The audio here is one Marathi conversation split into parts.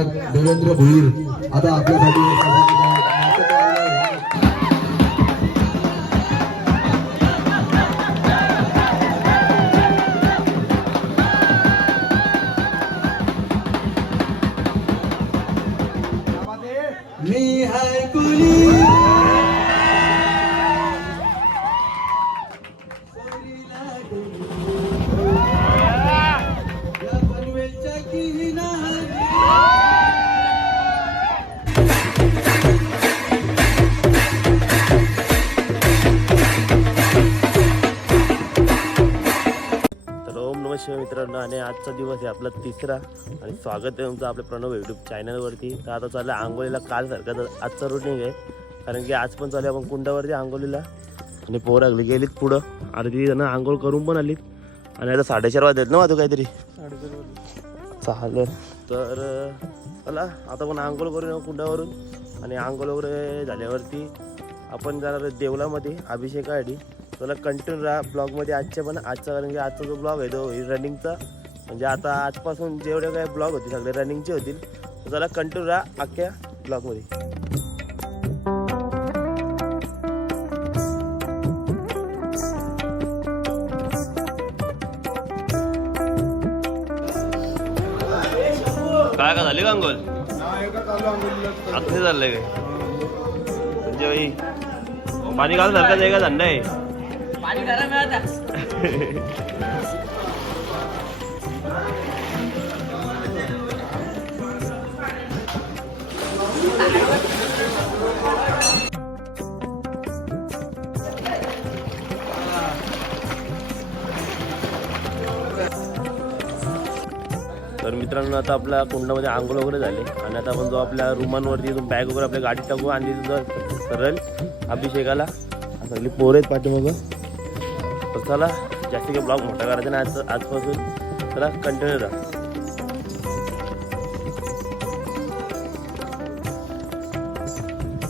मालक देवेंद्र भोईर आता आपल्यासाठी मी है कुली नमस्कार मित्रांनो, आणि आजचा दिवस आहे आपला तिसरा आणि स्वागत आहे तुमचं आपल्या प्रणव यूट्यूब चॅनलवरती. तर आता चाललं आंघोळीला. काल सारखं तर आजचं रुटीन आहे, कारण की आज पण चालू आपण कुंडावरती आंघोळीला. आणि पोरं गेलीत पुढं, अर्धी जण आंघोळ करून पण आलीत. आणि आता 4:30 वाजलेत ना वाजू काहीतरी 4:30. तर चला आता पण आंघोळ करून कुंडावरून. आणि आंघोळ वगैरे झाल्यावरती आपण जाणार देवलामध्ये अभिषेकासाठी. त्याला कंटिन्यू राहा ब्लॉगमध्ये आजच्या पण आजचा, कारण की आजचा जो ब्लॉग आहे तो रनिंगचा. म्हणजे आता आजपासून जेवढे काही ब्लॉग होते सगळे रनिंगचे होतील. तर त्याला कंटिन्यू राहा अख्ख्या ब्लॉगमध्ये. काय का झाली का अंघोळ? आता चाललंय काय म्हणजे भाई पाणी घालून सारखं आहे का थंड आहे? पाणी गरम आहे आता. तर मित्रांनो, आता आपल्या कुंडामध्ये आंघोळ वगैरे झाले आणि आता आपण जो आपल्या रुमांवरती बॅग वगैरे आपल्या गाडीत टाकू आणि तिथं सरळ अभिषेकाला. सगळी पोरं आहेत पाठीमागं. तर चला जास्त काही ब्लॉग मोठा करायचा नाही आजपासून. चला कंटिन्यू राहा.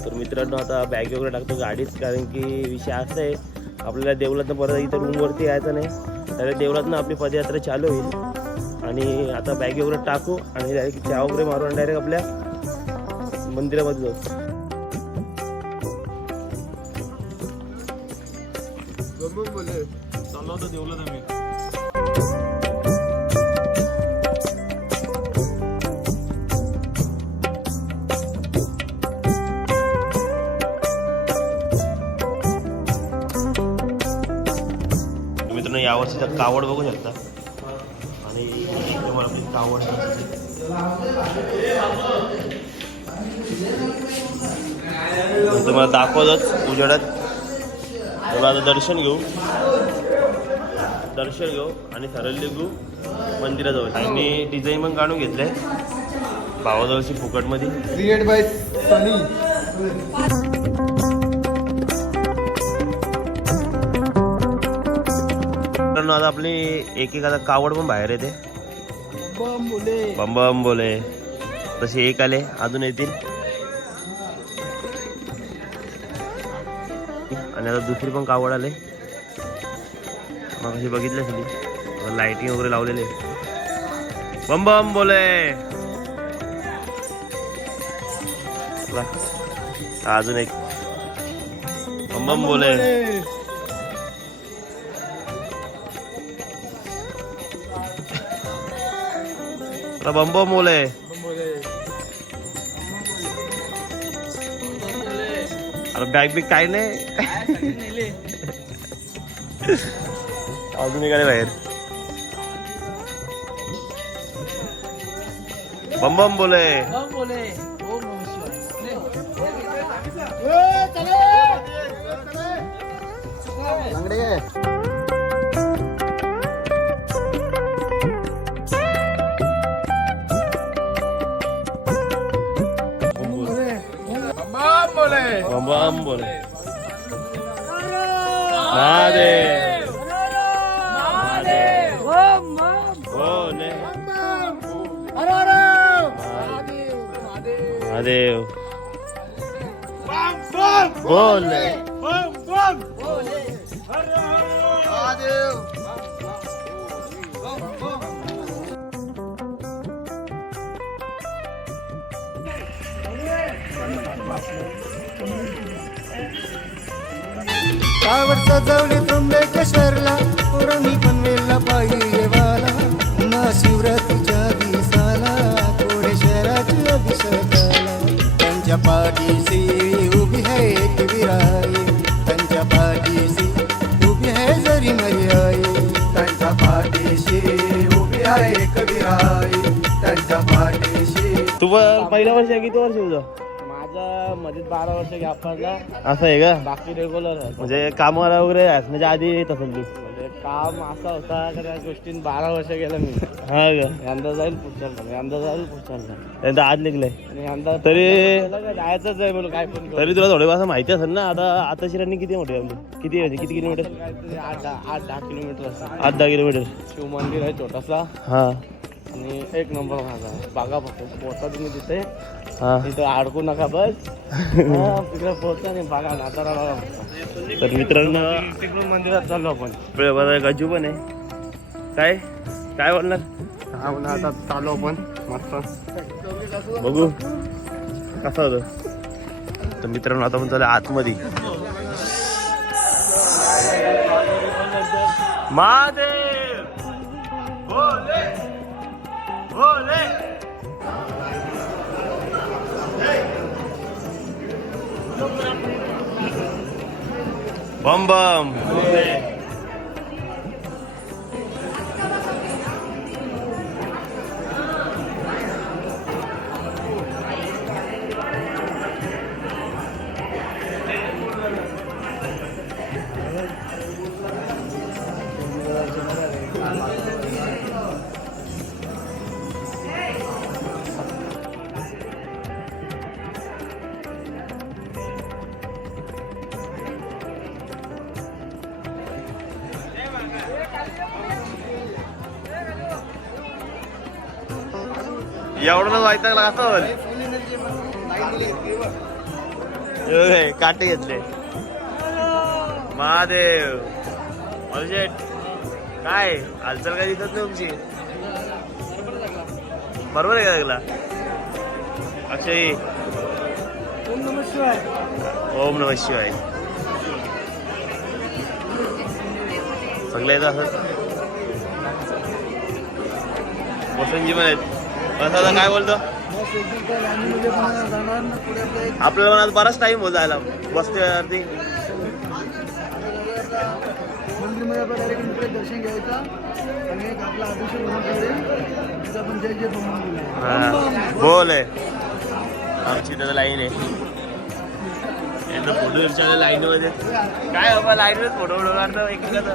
तर मित्रांनो, आता बॅग वगैरे टाकतो गाडीत, कारण की विषय असा आहे आपल्याला देवळातनं परत इथं रूमवरती यायचं नाही. त्यावेळेस देवळातनं आपली पदयात्रा चालू होईल. आणि आता बॅग वगैरे टाकू आणि डायरेक्ट चहा वगैरे मारून डायरेक्ट आपल्या मंदिरामध्ये जाऊ. चाललो होतो देवला मी. मित्रांनो, यावर्षीचा कावड बघू शकता. आणि तुम्हाला आपली कावड तुम्हाला दाखवतच उजेडात. तेव्हा आता दर्शन घेऊ आणि सरळ निघू मंदिराजवळ. आणि डिझाईन पण काढून घेतलंय भावाजवळची फुकटमध्ये. क्रिएट बाय सनी. आता आपली एक आता कावड पण बाहेर येते. बम बम बोले तसे एक आले, अजून येतील. आणि आता दुसरी पण कावड आले. मग अशी बघितले सगळी लाइटिंग वगैरे लावलेले. बम बम बोले. अजून एक बम बम बोले. बम बम बोले. अरे बॅग बिग काय नाही. अजून निघाले बाहेर. बम बम बोले. बम बम बोले. महादेव बोले. महादेव बोले. कावड सजवली त्र्यंबकेश्वरला पुरणी पनवेलला पायी येवाला महाशिवरात्रीच्या दिवसाला थोडे शहराची अभिषेकाला त्यांच्या पाठीशी उभी आहे एक विराई त्यांच्या पाठीशी उभी आहे जरी मरी आई त्यांच्या पाठीशी उभी आहे एक विराई त्यांच्या पाठीशी. तू पहिल्या वर्षी आहे किती वर्ष तुझं? माझा मध्ये 12 वर्ष गॅप पडला. असं आहे का? बाकी रेग्युलर आहे. म्हणजे कामाला वगैरे असण्याच्या आधी येत असेल तू? म्हणजे काम असा होता का त्या गोष्टीत 12 वर्ष गेलं मी. हा का? यंदा जाईल पुढच्या यंदा जाईल पुढच्या त्यांचा आज निघलंय आणि यंदा तरी जायचंच आहे म्हणून काय पण करू. तरी तुला थोडं असं माहिती असेल ना. आताची रनिंग किती मोठी आहे आपली? किती आहे? किती किलोमीटर? काहीतरी 8-10 किलोमीटर असं 8-10 किलोमीटर. शिव मंदिर आहे छोटासा हा आणि 1 नंबर भाग आहे. बघा फक्त पोहोचा तुम्ही तिथे हा. तिथे अडकू नका बस. तिकडे पोहोचा आणि बघा नातारा बघा फक्त. तर मित्रांनो तिकडून मंदिरात चाललो आपण. गजू पण आहे. काय काय बोलणार? हा म्हणा आता चालू आपण मस्त. बघू कसं होतं. तर मित्रांनो आता पण चालू आतमध्ये. महादेव भोले भोले. बम बम. एवढं वाईटाला कसं होईल. काटे घेतले. महादेव म्हणजे काय हालचाल काय दिसत नाही तुमची? बरोबर आहे का लागला अक्षय? ओम नमः शिवाय. ओम नमः शिवाय. सगळं येतं असं. वसंतजी पण आहेत. आता काय बोलतो? आपल्याला पण आज बराच टाइम होत जायला बसते. मंदिरमध्ये आपलं डायरेक्ट दर्शन घ्यायचं आणि एक आपला अभिषेक होऊन आपण जय जय बोलून बोल आहे. आमची इथं लाईन आहे. यांचा फोटो विचारले लाईन मध्ये. काय बाबा लाईन मध्ये फोटो फोटो काढतो एकेकाचा.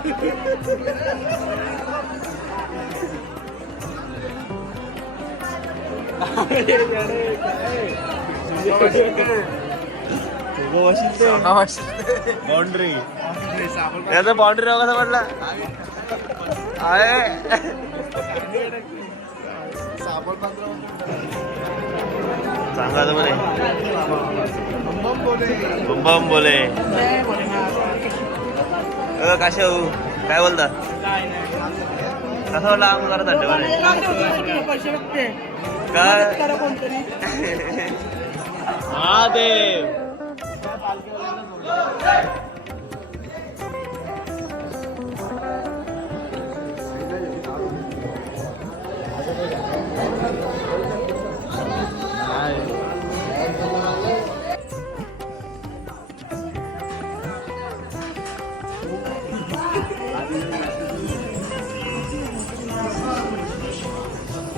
बाउंड्री त्याचा बाउंड्री कसा म्हटला आहे. सांगा म्हणे बम बोले. काशा काय बोलता? कसं वाटलं आम करत काय? महादेव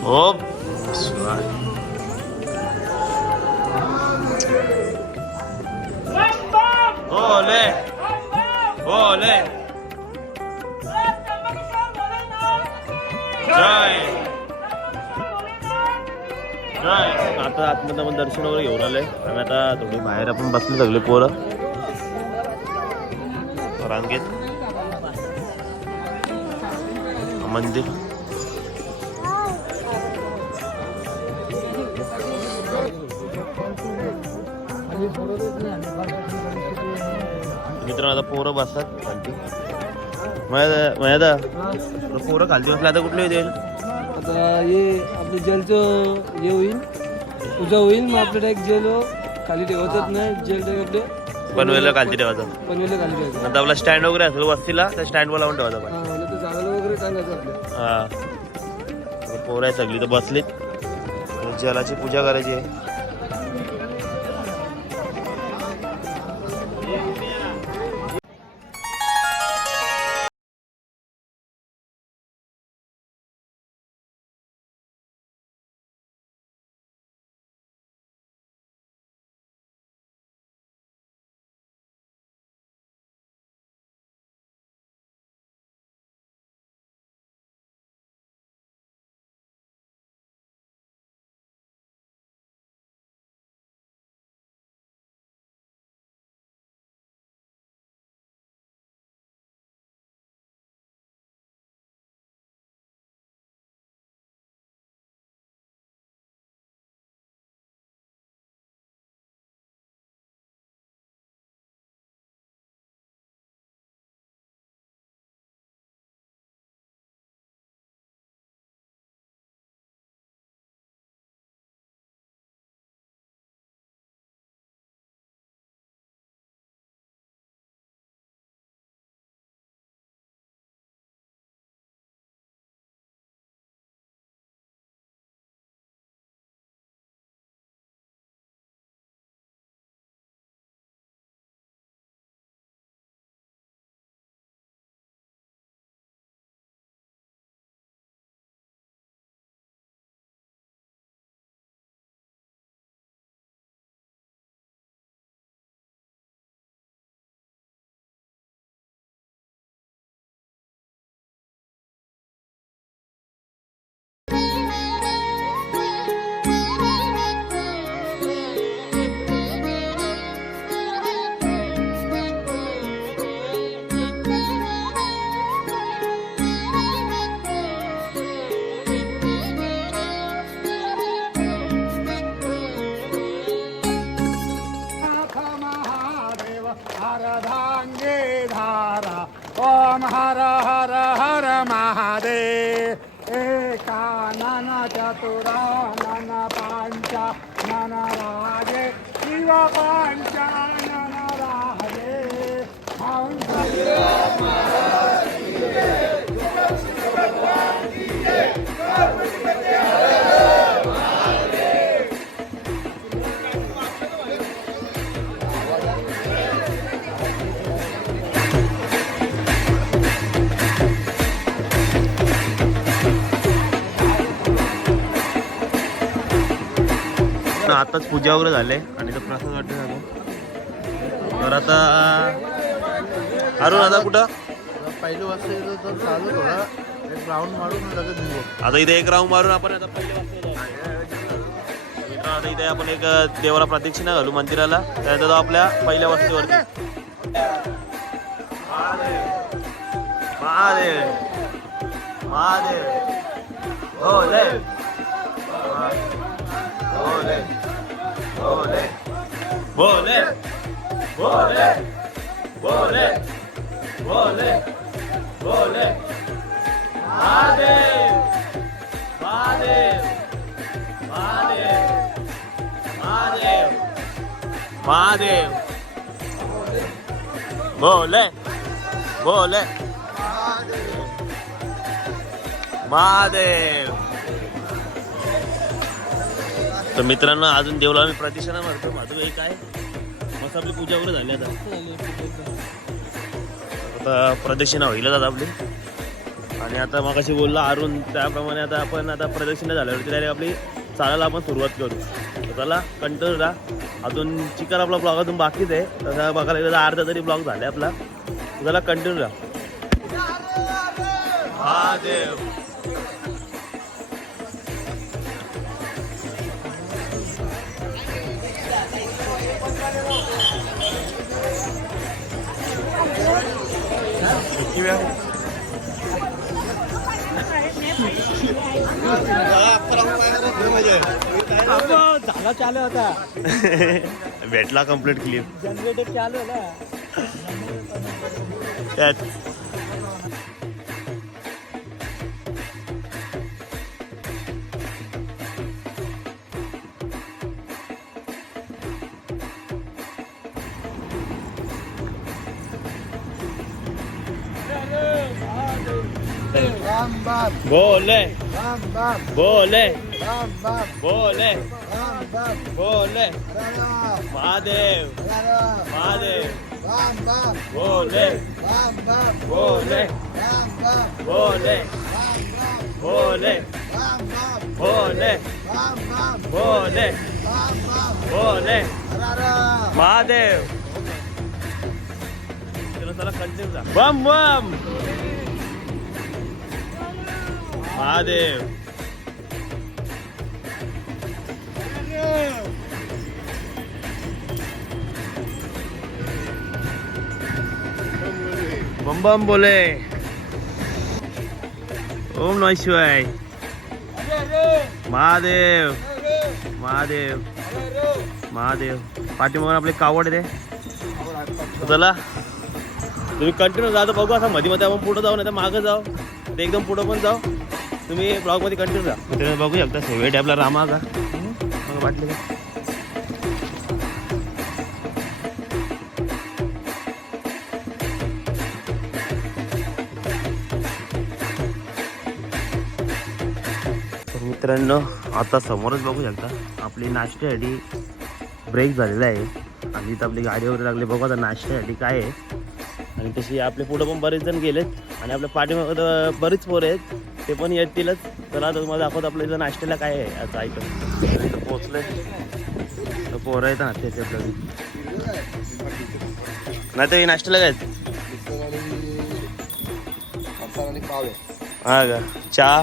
ओम शिवाय. बोले बोले जय जय. आता आतमध्ये आपण दर्शन वगैरे घेऊन आलोय आणि आता थोडी बाहेर आपण बसले सगळे पोरं रांगेत. मंदिर मित्रांनो आता पोरं बसतात खालती. पोरं खालती बसला. आता कुठले येतील? आता हे आपलं जेलचं हे होईल पूजा होईल. मग आपल्याला एक जेल खाली ठेवतच नाही जेल वगैरे पनवेलला खालती ठेवायचं. पनवेलला खाली ठेवायचं. नंतर आपला स्टँड वगैरे असेल वस्तीला त्या स्टँडवर लावून ठेवायचा पण. हा म्हणजे ते जागाला वगैरे सांगायचं आपल्या. हा पोरं आहे सगळी तर बसलीत आणि जलाची पूजा करायची आहे. हरधांगे धारा ओम हर हर हर महादेव एका नाना चतुरा नाना पांचा नाना राजे शिव पांचा नाना राजे आताच पूजा वगैरे झाले आणि तो प्रसाद वाटते झालो. तर आता अरुण आता कुठं पहिली वाजता येतो तर चालू थोडा एक राऊंड मारून लगेच निघू. आता इथे एक राऊंड मारून आपण आता पहिले वाजता आता इथे आपण एक देवाला प्रदक्षिणा घालू मंदिराला. त्यानंतर आपल्या पहिल्या वस्तीवरती महादेव महादेव भोले भोले भोले भोले भोले भोले भोले भोले महादेव महादेव महादेव महादेव महादेव भोले भोले महादेव. तर मित्रांनो अजून देवला आम्ही प्रदक्षिणा मारतो. माझं एक आहे मस्त आपली पूजा वगैरे झाली. आता प्रदक्षिणा होईल आता आपली. आणि आता मगाशी बोलला अरुण त्याप्रमाणे आता आपण आता प्रदक्षिणा झाल्यावरती डायरेक्ट आपली चालायला आपण सुरुवात करू. तर त्याला कंटिन्यू राहा. अजून चिकन आपला ब्लॉग अजून बाकीच आहे. तसा बघायला गेलं अर्धा तरी ब्लॉग झाले आपला. त्याला कंटिन्यू राहा. महादेव झाला चालू होता भेटला कम्प्लीट क्लिप जनरेटर चालू ना त्यात. राम बाप बोले राम बाप बोले राम बाप बोले राम बाप बोले राम महादेव राम महादेव राम बाप बोले राम बाप बोले राम बाप बोले राम बाप बोले राम बाप बोले राम बाप बोले राम बाप बोले राम महादेव चला कंटिन्यू जा बम बम महादेव बम बम बोले ओम नमः शिवाय महादेव महादेव महादेव पाठीमागून आपले कावड आहे ते चला तुम्ही कंटिन्यू जा तर बघू असं मध्ये मध्ये आपण पुढं जाऊ नाही तर मागं जाऊ ते एकदम पुढं पण जाऊ तुम्ही ब्लॉगमध्ये कंटिन्यू जा मित्रांनो बघू शकता सेवेट आपला रामा का मला वाटलं का तर मित्रांनो आता समोरच बघू शकता आपली नाश्त्यासाठी ब्रेक झालेला आहे आणि इथं आपली गाडी वगैरे लागली बघू आता नाश्त्यासाठी काय आहे आणि तशी आपले पुढं पण बरेच जण गेलेत आणि आपल्या पाठीमागं बरीच पोरं आहेत ते पण येतीलच. तर आता तुम्हाला दाखवतो आपल्या इथं नाश्त्याला काय आहे आता ऐकत इथं पोचलंय तर पोरं आहेत ना ते नाही तर नाश्त्याला काय हा का चहा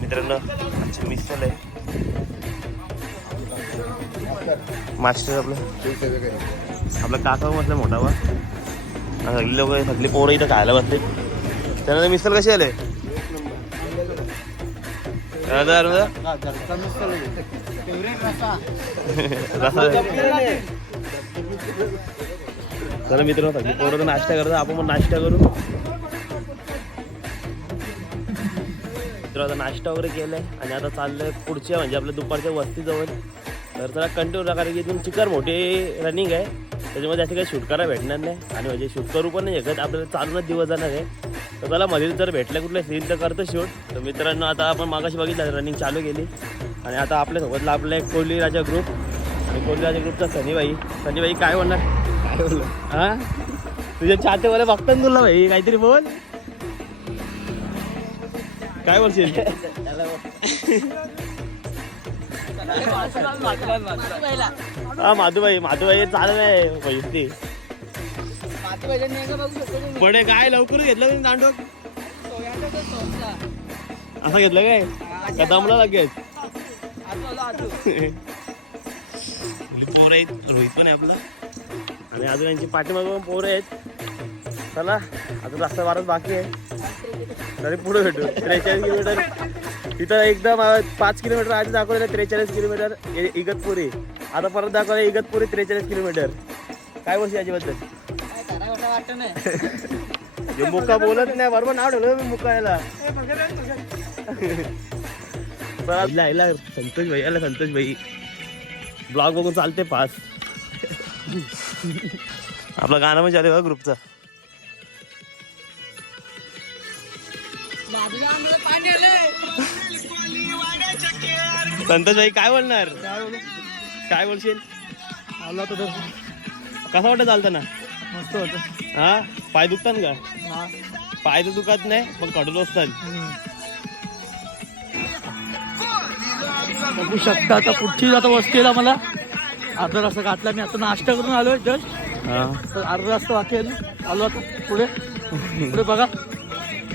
मित्रांनो अच्छा मिसळ आहे मास्टर आपला काका म्हटलं मोठा बा सगळी लोक सगळी पोरं इथं खायला बसले त्यानंतर मिसळ कशी आले चला मित्रांनो सगळी पोरं तर नाश्ता करतात आपण पण नाश्ता करू आता नाश्ता वगैरे केलाय आणि आता चाललंय पुढच्या म्हणजे आपल्या दुपारच्या वस्तीजवळ तर चला कंटिन्यू राहा कारण की इथून चिकार मोठी रनिंग आहे त्याच्यामध्ये असं काही शूट करायला भेटणार नाही आणि म्हणजे शूट करू पण नाही शकत आपल्याला चालूनच दिवस जाणार आहे तर त्याला मध्ये जर भेटलं कुठलं सीन तर करतो शूट तर मित्रांनो आता आपण मागाशी बघितलं रनिंग चालू केली आणि आता आपल्यासोबतला आपला एक कोहली राजा ग्रुप आणि कोहली राजा ग्रुपचा सनीबाई काय म्हणणार काय बोललं हां तुझ्या चाहतेवाले बघतात तुला भाई काहीतरी बोल काय बोलशील हा माधुबाई चाललंय पैसे पडे काय लवकर घेतलं तुम्ही दांडोक असं घेतलं काय का दमला लगेच पोरं आहेत रोहित पण आहे आपला आणि अजून यांची पाठीमागं पण पोरं आहेत चला अजून रस्ता बाराच बाकी आहे तरी पुढे भेटू 43 किलोमीटर तिथं एकदम 5 किलोमीटर आधी दाखवलेलं 43 किलोमीटर इगतपुरी आता परत दाखवलं इगतपुरी 43 किलोमीटर काय बोलशी याच्याबद्दल मुका बोलत नाही बरोबर नाव ठेवलं मी मुका याला संतोष भाई ब्लॉग बघून चालते पास आपलं गाणं पण चालू आहे ग्रुपचं संतोष भाई काय बोलणार काय बोलशील आला तर कसं वाटत चालतं ना मस्त होतं हा पाय दुखतात का पाय तर दुखत नाही पण कडून असतात बघू शकता आता पुढची आता वस्तीला मला अर्धा रस्ता घातला मी आता नाश्ता करून आलोय जस्ट तर अर्धा रस्ता बाकी आहे आलो आता पुढे बघा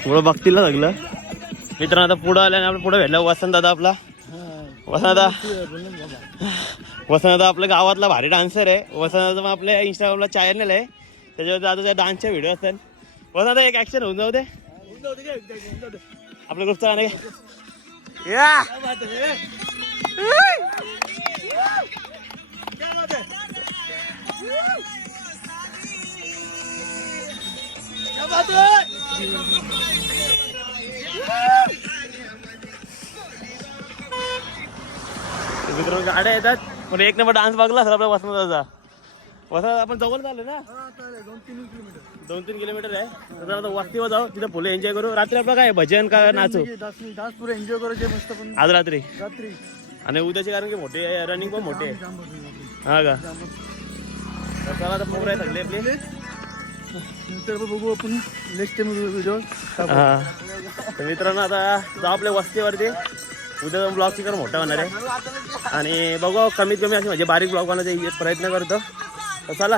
पुढं बघतील ना सगळं मित्रांनो आता पुढं आल्याने आपलं पुढं भेटला वसंत दादा आपला वसंत दादा आपल्या गावातला भारी डान्सर आहे वसंत दादा मग आपल्या इंस्टाग्रामला चॅनल आहे त्याच्यावर आता त्या डान्सच्या व्हिडिओ असतात वसंत दादा एक ऍक्शन होऊन जाऊ दे आपल्या ग्रुपचा गाणं या मित्रांनो गाड्या येतात पण एक नंबर डान्स बघला सर आपल्या वसंत दादा वसंत आपण जवळ झालं ना 2-3 किलोमीटर 2-3 किलोमीटर आहे. तर आता वस्तीवर जाऊ, तिथं फुलं एन्जॉय करू. रात्री आपलं काय भजन का नाचू डान्स पुरा एन्जॉय करायचे मस्त पण आज रात्री. रात्री आणि उद्याचे कारण की मोठे रनिंग पण मोठे आहे. हा का तर चला आता पोरं आहे सगळे आपले. नंतर बघू आपण नेक्स्ट टाइम व्हिडिओ. हा तर मित्रांनो आता जाऊ आपल्या वस्तीवरती. उद्या ब्लॉग चिकन मोठा होणार आहे आणि बघू कमीत कमी असे म्हणजे बारीक ब्लॉग बनवायचा प्रयत्न करतो. तर चला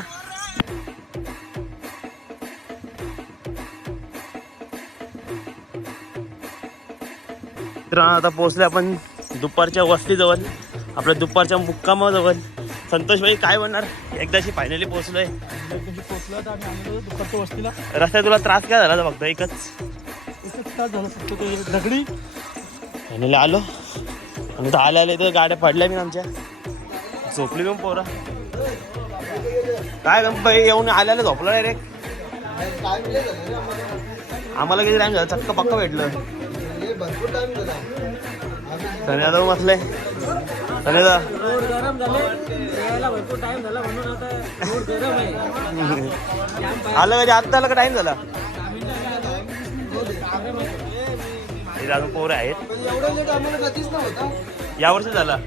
मित्रांनो आता पोहोचले आपण दुपारच्या वस्तीजवळ, आपल्या दुपारच्या मुक्कामाजवळ. संतोष भाई काय बनणार, एकदाशी फायनली पोहोचलोय. पोहोचलो तर आम्ही आलो दुपारच्या वस्तीला. रस्त्यात तुला त्रास काय झाला तर फक्त एकच तास झालं फक्त ते दगडी. फायनली आलो आणि तर आले तर गाड्या पडल्या मी आमच्या. झोपली पण पोरा काय गणपती येऊन आल्याला झोपला डायरेक्ट. आम्हाला किती टाइम झाला, चक्क पक्का भेटलं. सनेदा बसले. सनेदा आलं कधी आत्ता आलं का टाइम झाला. अजून पोरं आहेत. यावर्षी झाला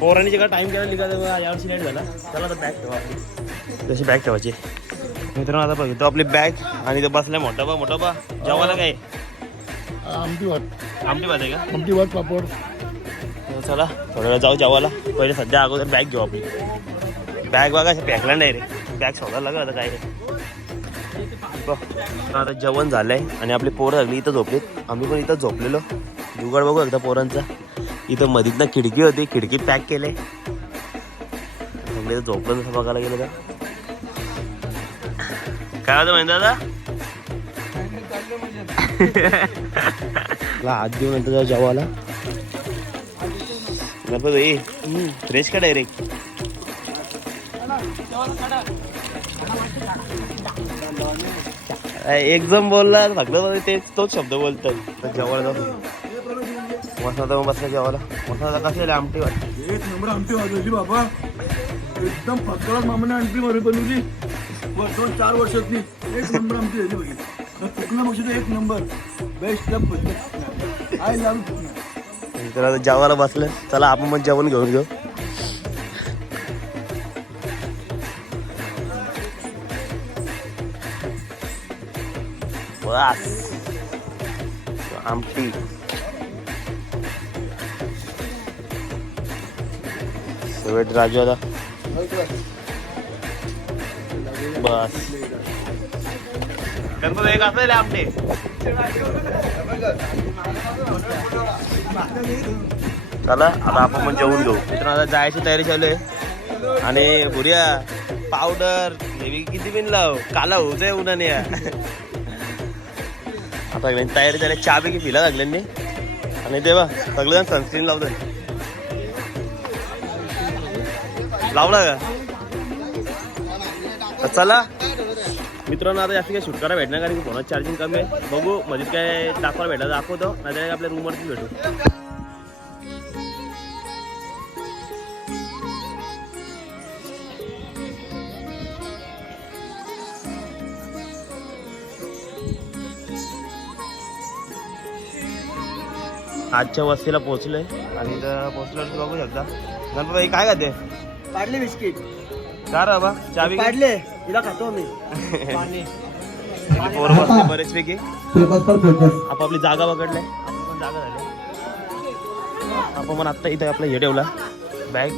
पोरांनी जे का टाइम केला लिखा तेव्हा यावर्षी लेट झाला. चला आता बॅग ठेवा आपली, तशी बॅग ठेवायची. मित्रांनो आता बघतो आपली बॅग आणि तो बसलाय मोठा बा. जेवायला काय आमटी वाट आहे का आमटी वाट पापड. चला थोड्या वेळ जाऊ जेवायला. पहिले सध्या अगोदर बॅग घेऊ आपली. बॅग बघा पॅकला नाही रे, बॅग शोधायला लागलं आता काय. आता जेवण झालंय आणि आपली पोरं सगळी इथं झोपलीत. आम्ही पण इथं झोपलेलो. जुगाड बघू एकदा पोरांचा. इथं मधीत ना खिडकी होती, खिडकीत पॅक केले. सगळे झोपलं जसं बघायला गेलं तर. काय होतं माहिती दादा हात देऊन नंतर जाऊ जेवायला. गणपती फ्रेश का डायरेक्ट. एक जण बोलला फक्त तोच शब्द बोलतात. जेवायला जाऊ मसाला बसला जेवायला. मसाला कशी आमटी वाटते. एक नंबर आमटी वाजवली बाबा. एकदम फक्त मामाने आमटी बनवली 2-4 वर्षातली. एक नंबर आमटी झाली बघितली. कोकणा पक्षी एक नंबर बेस्ट. I love. तर आता जेवायला बसलं. चला आपण मग जेवण घेऊन घेऊ. बस आमटी सगळं राजू आता. बस गणपती एक असेल आमटे. चला आता आपण पण जेवून घेऊ. मित्रांनो आता जायची तयारी चालू आहे आणि भुऱ्या पावडर हे किती बिन लाव काला होऊ जाय उन्हाने. आता तयारी झाली. चहा पैकी पिला लागल्यांनी आणि तेव्हा सगळेजण सनस्क्रीन लावतात. लावला का चला मित्रांनो आता जास्त काही सुटकारा भेटणार कारण की फोनात चार्जिंग कमी आहे. बघू मध्ये काय दाखवायला भेटला दाखवतो, नाही आपल्या रूमवरतीच भेटू. आजच्या वस्तीला पोहोचलोय आणि इथं पोहोचल्यावर बघू शकता. गणपती काय खाते. पाडले बिस्किट का रे बाबा चावी पाडले तिला खातो मी. पोरं बसले बरेचपैकी. आपापली जागा पकडलाय. आपण पण जागा झाली. आपण पण आत्ता इथं आपला हे ठेवला बॅग.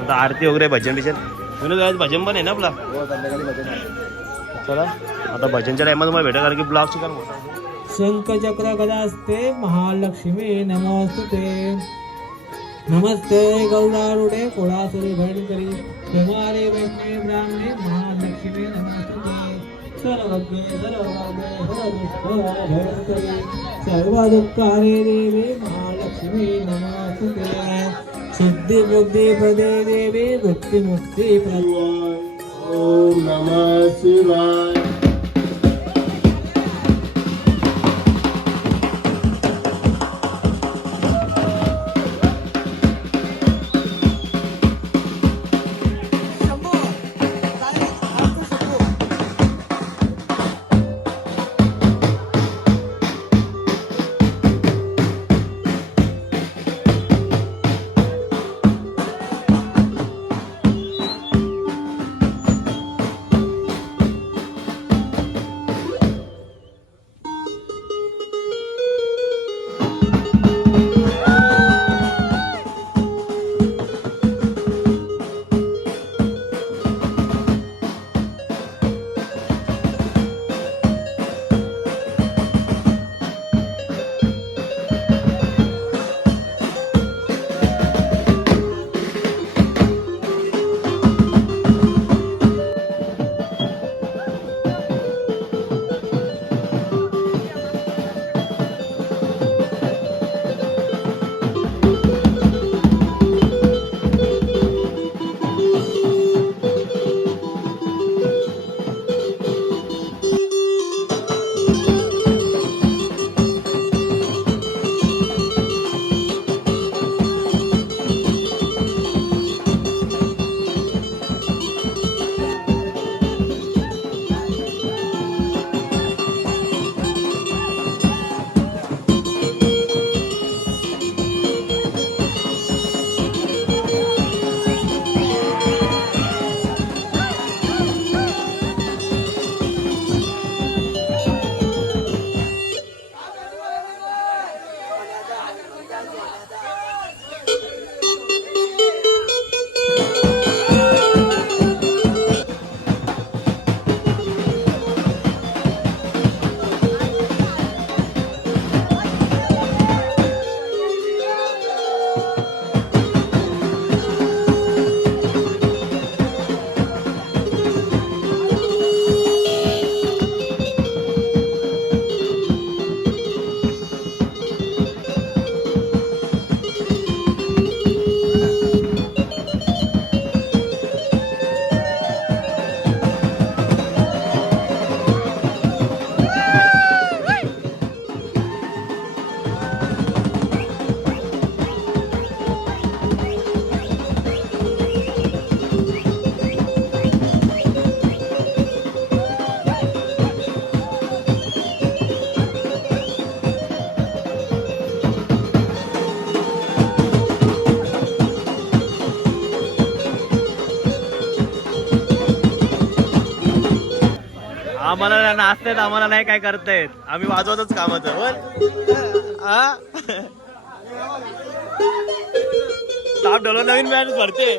आता आरती वगैरे भजन बिजन भजन पण आहे ना आपला. चला आता भजनच्या टाइमात तुम्हाला भेटा कारण की ब्लॉग चिकन मोठा. शंख चक्र गदास्ते महालक्ष्मी नमस्ते. नमस्ते गौरारूढे कोळासुरी भयंकरी कुमारे वैष्णवे ब्राह्मणे महालक्ष्मी नमस्ते. सर्वज्ञे भयंकरी सर्व दुःखारे देवी महालक्ष्मी नमस्ते. सिद्धी बुद्धी प्रदे देवी भक्ती मुक्ती प्रद. ओम नमः शिवाय. आम्हाला नाचतायत आम्हाला नाही काय करतायत आम्ही वाजवतच कामाचं बोल हा ताप ढोलो नवीन मॅच भरते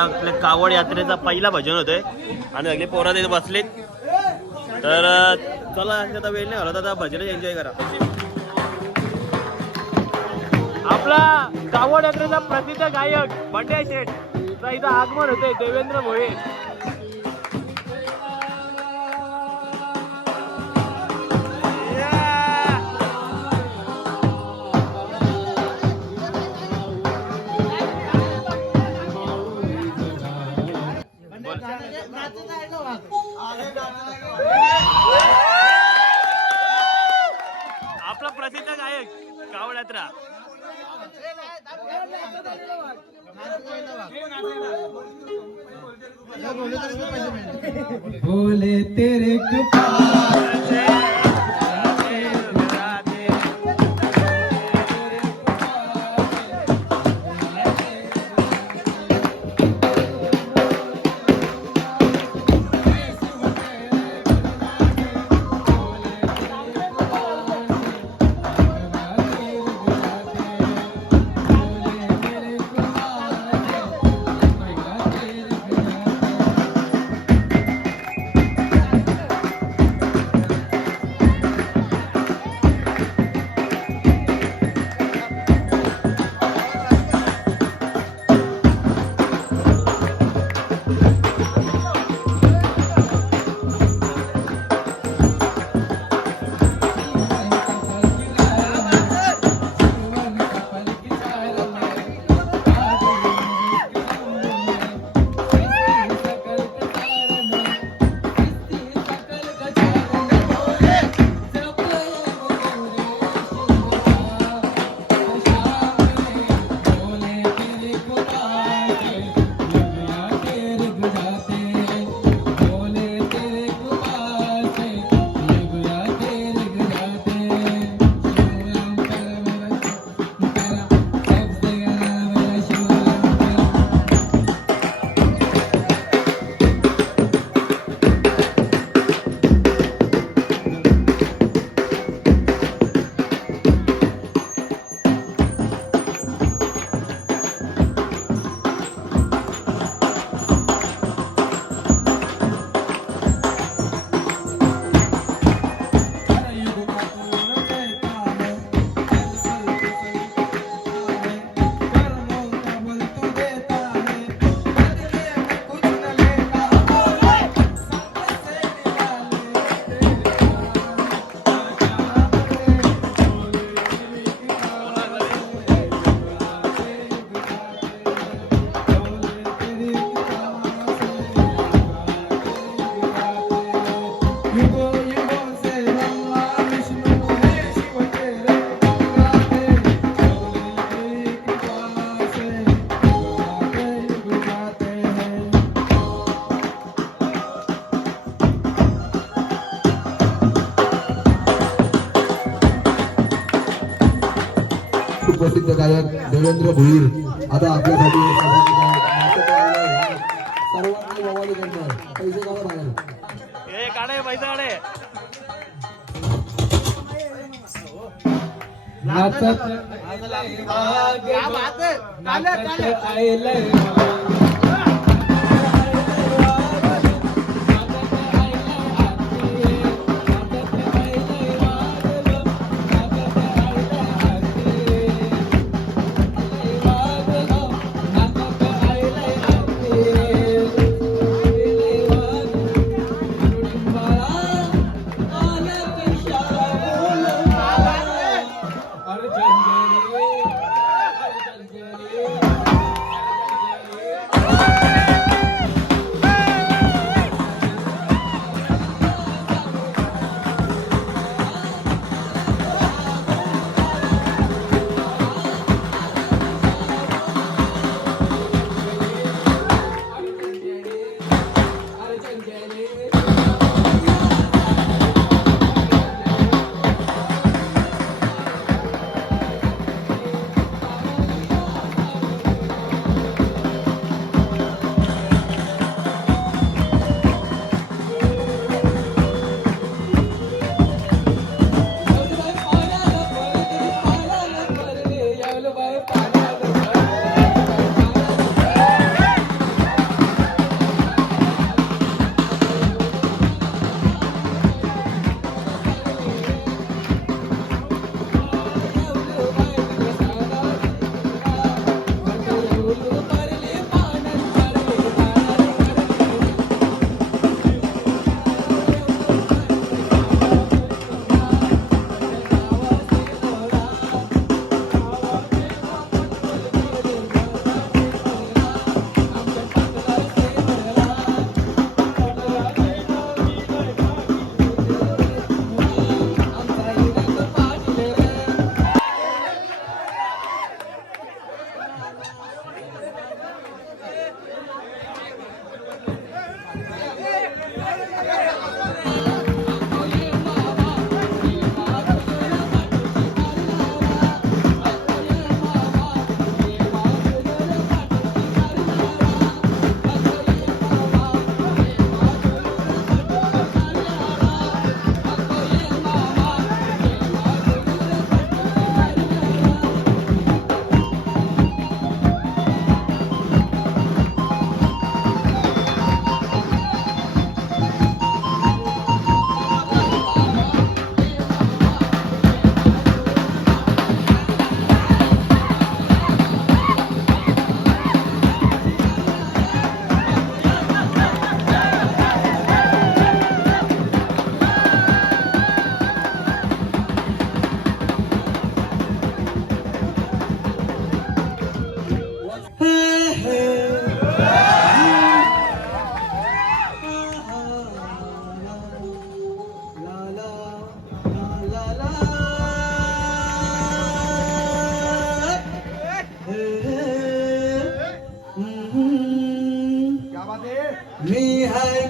आता आपल्या कावड यात्रेचा पहिला भजन होतोय आणि सगळे पोरं तिथे बसलेत. तर चला आता वेळ नाही होला, आता भजन एन्जॉय करा. आपला कावड यात्रेचा प्रसिद्ध गायक बंड्या शेठ इथं आगमन होते. देवेंद्र भोये. आपला प्रसिद्ध गायक कावड यात्रा. बोले तेरे कृपा प्रसिद्ध गायक देवेंद्र भोईर आता आपल्यासाठी सर्वांनी मोबाईल करणार पैसे काढा बाहेर काढे पैसे काढे. नाचत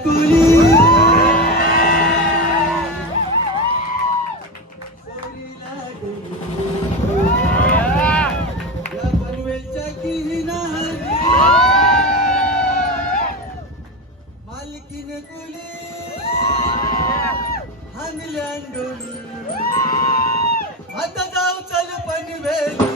कुली या पनवेलच्या किनारी मालकीन कुली हानल्या डोली आता जाऊ चल पनवेली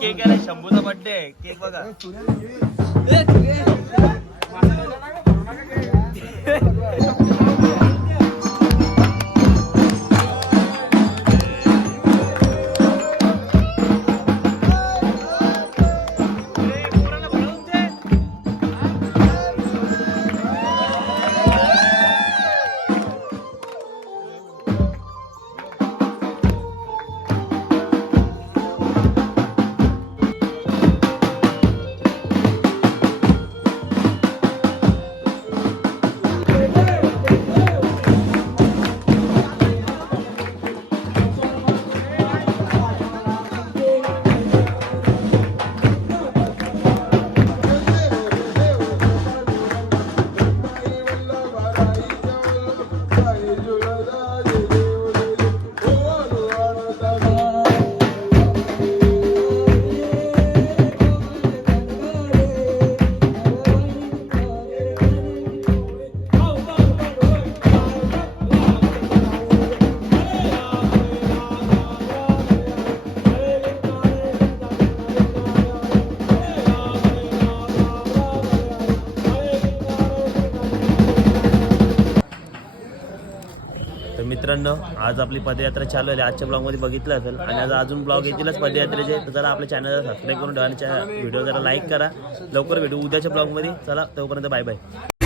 केक आहे शंभूचा बर्थडे आहे केक बघा मित्रांनो आज आपली पदयात्रा चालू आहे आजच्या ब्लॉगमध्ये बघितलं असेल आणि आज अजून ब्लॉग येतीलच पदयात्रेचे तर जरा आपल्या चॅनलला सबस्क्राईब करून ठेवा आणि व्हिडिओ जरा लाईक करा लवकर भेटू उद्याच्या ब्लॉगमध्ये चला तोपर्यंत बाय बाय